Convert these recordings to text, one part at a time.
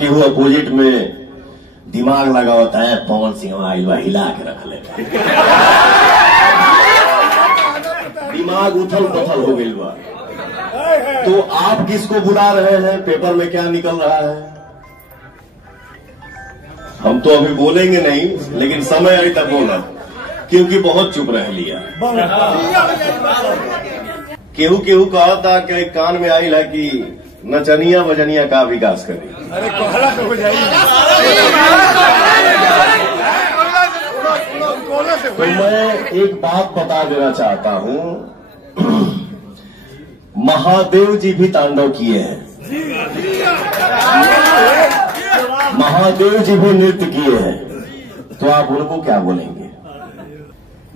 कि वो अपोजिट में दिमाग लगा होता है, पवन सिंह आइलवा हिला के रख लेता है, दिमाग उथल पुथल हो गई बा। तो आप किसको बुला रहे हैं, पेपर में क्या निकल रहा है? हम तो अभी बोलेंगे नहीं, लेकिन समय अभी तक बोला, क्योंकि बहुत चुप रह लिया। केहू केहू कहा था कि कान में आई है कि नचनिया बजनिया का विकास करे। अरे कोहला तो हो जाएगी। तो मैं एक बात बता देना चाहता हूं, महादेव जी भी तांडव किए हैं, महादेव जी भी नृत्य किए हैं, तो आप उनको क्या बोलेंगे?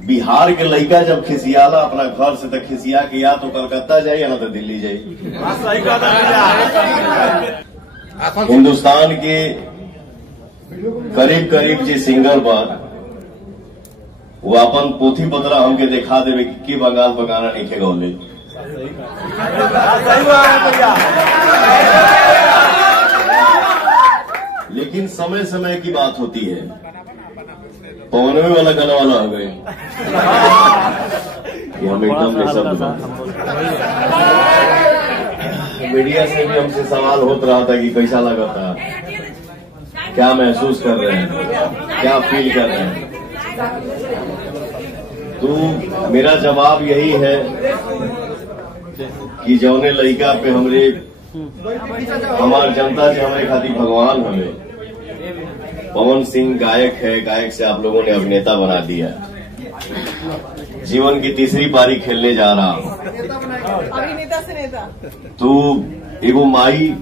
बिहार के लड़का जब खिसियाला अपना घर से, तो खिसिया के या तो कलकत्ता जाए या ना तो दिल्ली जाए। हिंदुस्तान के करीब करीब जे सिंगर बन, वो अपन पोथी पतरा हमके दिखा देवे कि बंगाल बगाना नहीं खे गौले। लेकिन समय समय की बात होती है, पवनवे वाला गाना वाला हो गए कि हम एकदम निशब्द बात। मीडिया से भी हमसे सवाल होता रहा था कि कैसा लगा था, क्या महसूस कर रहे हैं, क्या फील कर रहे हैं। तो मेरा जवाब यही है कि जौने लड़का पे हमरे हमार जनता से हमारे खातिर भगवान हमें, पवन सिंह गायक है, गायक से आप लोगों ने अभिनेता बना दिया। जीवन की तीसरी पारी खेलने जा रहा हूं, अभिनेता से नेता। तो एगो माई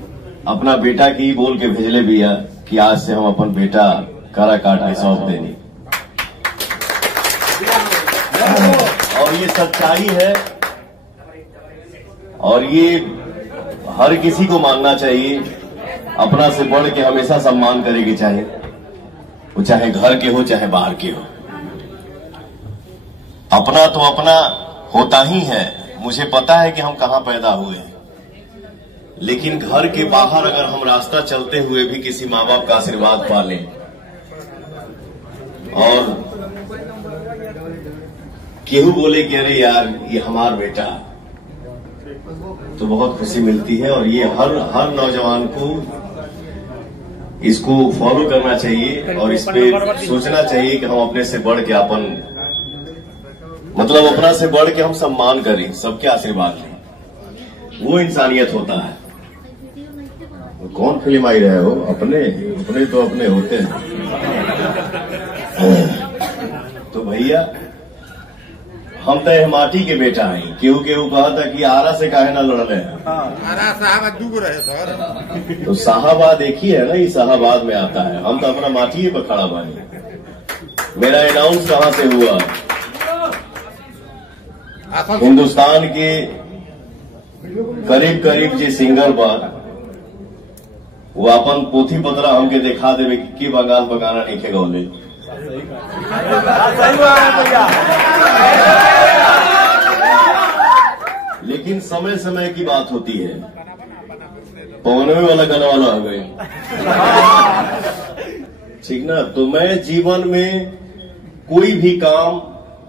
अपना बेटा की बोल के भेजले भी है कि आज से हम अपन बेटा करा काट के सौंप देनी, और ये सच्चाई है, और ये हर किसी को मानना चाहिए। अपना से बढ़ के हमेशा सम्मान करेगी, चाहे वो चाहे घर के हो चाहे बाहर के हो। अपना तो अपना होता ही है। मुझे पता है कि हम कहां पैदा हुए हैं, लेकिन घर के बाहर अगर हम रास्ता चलते हुए भी किसी माँ बाप का आशीर्वाद पा लें और केहू बोले कि अरे यार ये हमार बेटा, तो बहुत खुशी मिलती है। और ये हर नौजवान को इसको फॉलो करना चाहिए और इस पे सोचना चाहिए कि हम अपने से बढ़ के अपन, मतलब अपना से बढ़ के हम सम्मान करें, सबके आशीर्वाद लें, वो इंसानियत होता है। कौन फिल्म आई रहे हो? अपने तो अपने होते हैं। तो भैया हम तो माटी के बेटा हैं। केहू केहू कहा था कि आरा से काहे ना लड़ले हैं। आरा साहब दूगो रहे सर। तो साहबाद एक ही है ना, ये साहबाद में आता है। हम तो अपना माटी पर खड़ा बानी। मेरा अनाउंस कहां से हुआ? हिंदुस्तान के करीब करीब जे सिंगर बन, वो अपन पोथी पतरा हमके दिखा देवे कि बंगाल बगाना नहीं खे गौले। लेकिन समय समय की बात होती है, पवनवे वाला गाना वाला हो गए, ठीक ना। तो मैं जीवन में कोई भी काम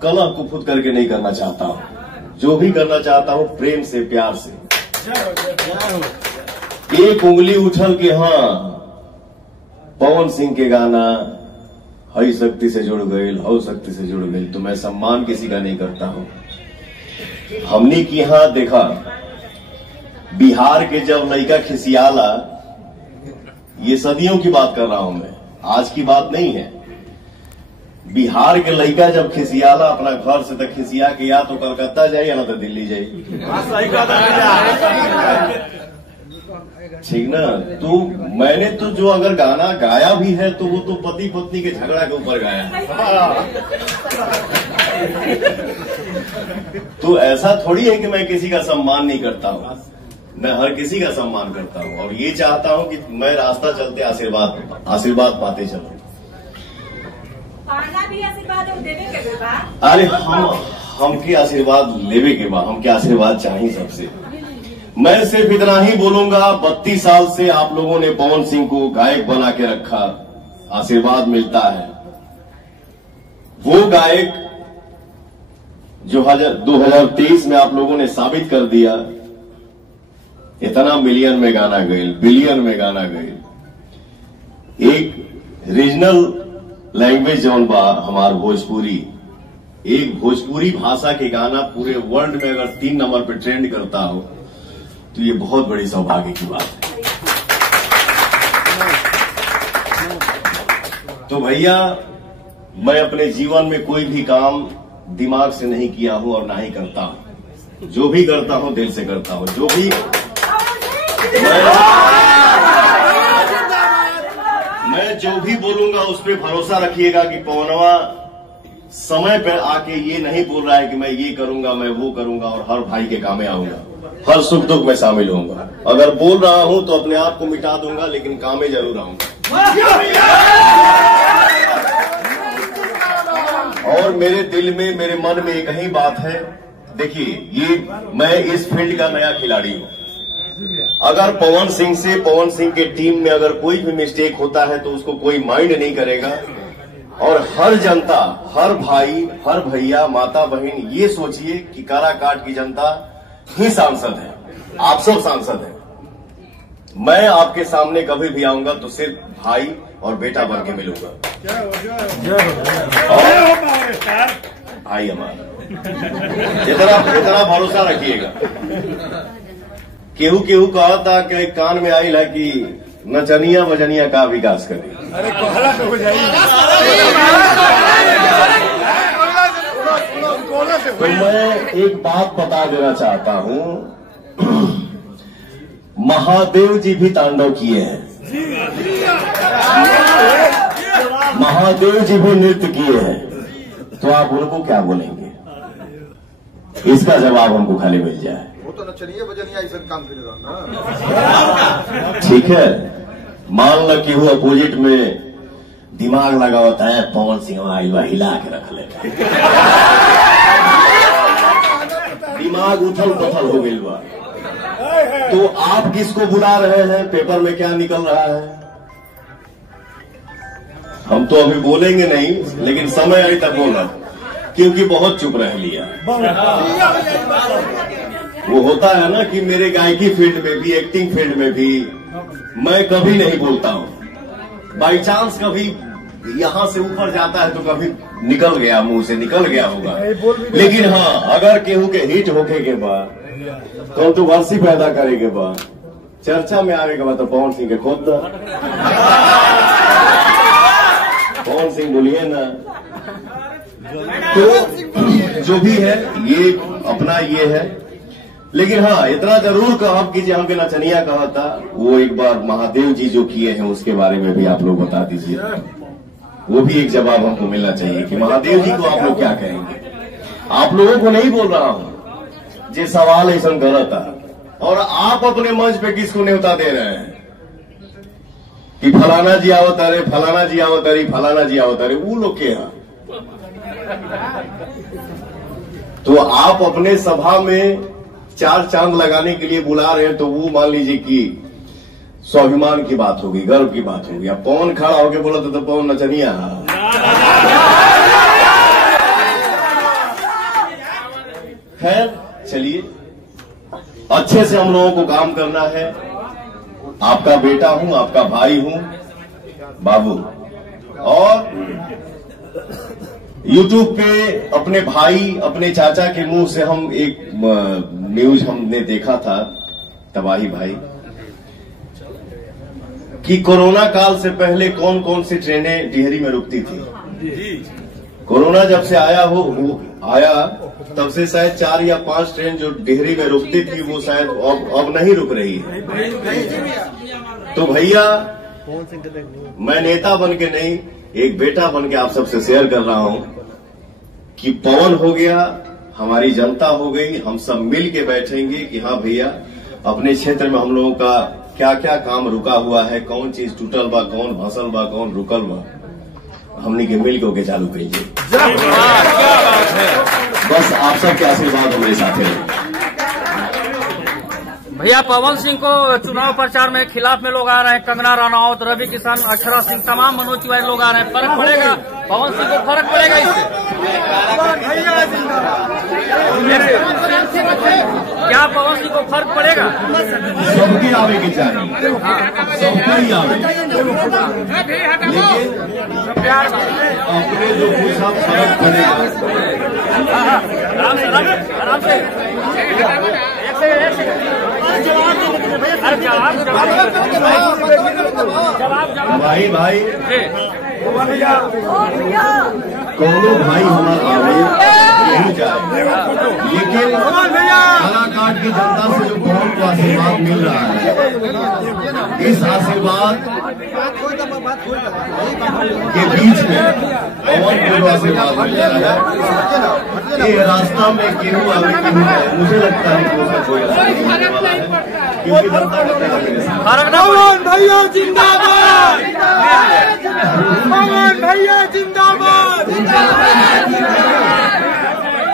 कलह कुफुत करके नहीं करना चाहता हूं। जो भी करना चाहता हूं प्रेम से, प्यार से। एक उंगली उछल के हाँ पवन सिंह के गाना हई शक्ति से जुड़ गई, हौ शक्ति से जुड़ गई, तो मैं सम्मान किसी का नहीं करता हूं। हमने की यहां देखा, बिहार के जब लड़का खिसियाला, ये सदियों की बात कर रहा हूं मैं, आज की बात नहीं है। बिहार के लड़का जब खिसियाला अपना घर से, तो खिसिया के या तो कलकत्ता जाए या ना तो दिल्ली जाए, ठीक ना। तो मैंने तो जो अगर गाना गाया भी है तो वो तो पति पत्नी के झगड़ा के ऊपर गाया है। तो ऐसा थोड़ी है कि मैं किसी का सम्मान नहीं करता हूं, मैं हर किसी का सम्मान करता हूं, और ये चाहता हूं कि मैं रास्ता चलते आशीर्वाद पाते चलूं। पाना भी आशीर्वाद है, देने के बाद। अरे हमके आशीर्वाद लेवे के बाद हमके आशीर्वाद चाहिए सबसे। मैं सिर्फ इतना ही बोलूंगा, 32 साल से आप लोगों ने पवन सिंह को गायक बना के रखा, आशीर्वाद मिलता है। वो गायक जो 2023 में आप लोगों ने साबित कर दिया, इतना मिलियन में गाना गए, बिलियन में गाना गए। एक रीजनल लैंग्वेज जौन बा हमार भोजपुरी, एक भोजपुरी भाषा के गाना पूरे वर्ल्ड में अगर 3 नंबर पे ट्रेंड करता हो तो ये बहुत बड़ी सौभाग्य की बात है। तो भैया, मैं अपने जीवन में कोई भी काम दिमाग से नहीं किया हूं और ना ही करता हूं। जो भी करता हूं दिल से करता हूं। जो भी मैं जो भी बोलूंगा उस पर भरोसा रखिएगा कि पवनवा समय पर आके ये नहीं बोल रहा है कि मैं ये करूंगा, मैं वो करूंगा और हर भाई के काम में आऊंगा, हर सुख दुख में शामिल होऊंगा। अगर बोल रहा हूं तो अपने आप को मिटा दूंगा, लेकिन काम में जरूर आऊंगा। और मेरे दिल में, मेरे मन में एक ही बात है। देखिए, ये मैं इस फील्ड का नया खिलाड़ी हूं। अगर पवन सिंह के टीम में अगर कोई भी मिस्टेक होता है तो उसको कोई माइंड नहीं करेगा। और हर जनता, हर भाई, हर भैया, माता बहन, ये सोचिए कि काराकाट की जनता ही सांसद है, आप सब सांसद हैं। मैं आपके सामने कभी भी आऊंगा तो सिर्फ भाई और बेटा बन के मिलूंगा। भाई हमारा इतना भरोसा रखिएगा। केहू केहू कहा था कि कान में आई है कि नचनिया बजनिया का विकास करे। अरे कोहला तो हो जाएगी। तो मैं एक बात बता देना चाहता हूं, महादेव जी भी तांडव किए हैं, महादेव जी भी नृत्य किए हैं। तो आप उनको क्या बोलेंगे? इसका जवाब हमको खाली मिल जाए। वो तो नचनिया बजनिया ऐसा काम कर रहा। ठीक है, मान लो कि वो अपोजिट में दिमाग लगा होता है, पवन सिंह हिला के रख लेता है, दिमाग उथल पुथल हो गई बा। तो आप किसको बुला रहे हैं? पेपर में क्या निकल रहा है? हम तो अभी बोलेंगे नहीं, लेकिन समय आई तक बोला, क्योंकि बहुत चुप रह लिया। वो होता है ना कि मेरे गायकी फील्ड में भी, एक्टिंग फील्ड में भी मैं कभी नहीं बोलता हूं। बाई चांस कभी यहां से ऊपर जाता है तो कभी निकल गया, मुंह से निकल गया होगा। लेकिन हाँ, अगर केहू के हिट होके के बाद, कंट्रोवर्सी पैदा करे के बाद, चर्चा में आने के बाद, तो पवन सिंह के खोद दो। पवन सिंह बोलिए ना। तो जो भी है ये अपना ये है। लेकिन हाँ, इतना जरूर कहब कि जो हमके नचनिया कहा था, वो एक बार महादेव जी जो किए हैं उसके बारे में भी आप लोग बता दीजिए। वो भी एक जवाब हमको मिलना चाहिए कि महादेव जी को आप लोग क्या कहेंगे। आप लोगों को नहीं बोल रहा हूं, जे सवाल ऐसा गलत है। और आप अपने मंच पे किसको न्योता दे रहे हैं कि फलाना जी आवत अरे, फलाना जी आवत अरे, फलाना जी आवत अरे, वो लोग के यहाँ। तो आप अपने सभा में 4 चांद लगाने के लिए बुला रहे हैं, तो वो मान लीजिए कि स्वाभिमान की बात होगी, गर्व की बात होगी। अब पवन खड़ा होके बोला तो पवन नचनिया। खैर चलिए, अच्छे से हम लोगों को काम करना है। आपका बेटा हूं, आपका भाई हूं बाबू। और यूट्यूब पे अपने भाई, अपने चाचा के मुंह से हम एक न्यूज हमने देखा था, तबाही भाई, कि कोरोना काल से पहले कौन कौन सी ट्रेनें डिहरी में रुकती थी। कोरोना जब से आया तब से शायद 4 या 5 ट्रेन जो डिहरी में रुकती थी वो शायद अब नहीं रुक रही है। तो भैया, मैं नेता बन के नहीं, एक बेटा बन के आप सबसे शेयर कर रहा हूं कि पवन हो गया, हमारी जनता हो गई, हम सब मिल के बैठेंगे कि हाँ भैया, अपने क्षेत्र में हम लोगों का क्या क्या काम रुका हुआ है, कौन चीज टूटल बा, कौन भसल बा, कौन रुकल बा, हमने के मिल के चालू करिए। बस आप सबके आशीर्वाद हमारे साथ है। भैया पवन सिंह को चुनाव प्रचार में खिलाफ में लोग आ रहे हैं, कंगना रनौत, रवि किशन, अक्षरा सिंह, तमाम मनोज तिवारी लोग आ रहे हैं। फर्क पड़ेगा पवन सिंह को, फर्क पड़ेगा इससे? क्या पवन सिंह को फर्क पड़ेगा? सबके आवे की चाहिए, सबका ही आवे, लेकिन अपने जो पूछा फर्क पड़ेगा। आराम से भाई भाई ओ भैया कोनो भाई हमारा आवे नहीं जाए, लेकिन काराकाट की जनता से जो बहुत को आशीर्वाद मिल रहा है, इस आशीर्वाद के बीच में पवन को आशीर्वाद मिल रहा है। ये रास्ता में क्यों आवे क्यों जाए, मुझे लगता है कि उसका कोई रास्ता नहीं होने वाला है, क्योंकि जनता बताएगा मेरे साथ। पवन भैया जिंदाबाद, पवन भैया जिंदाबाद।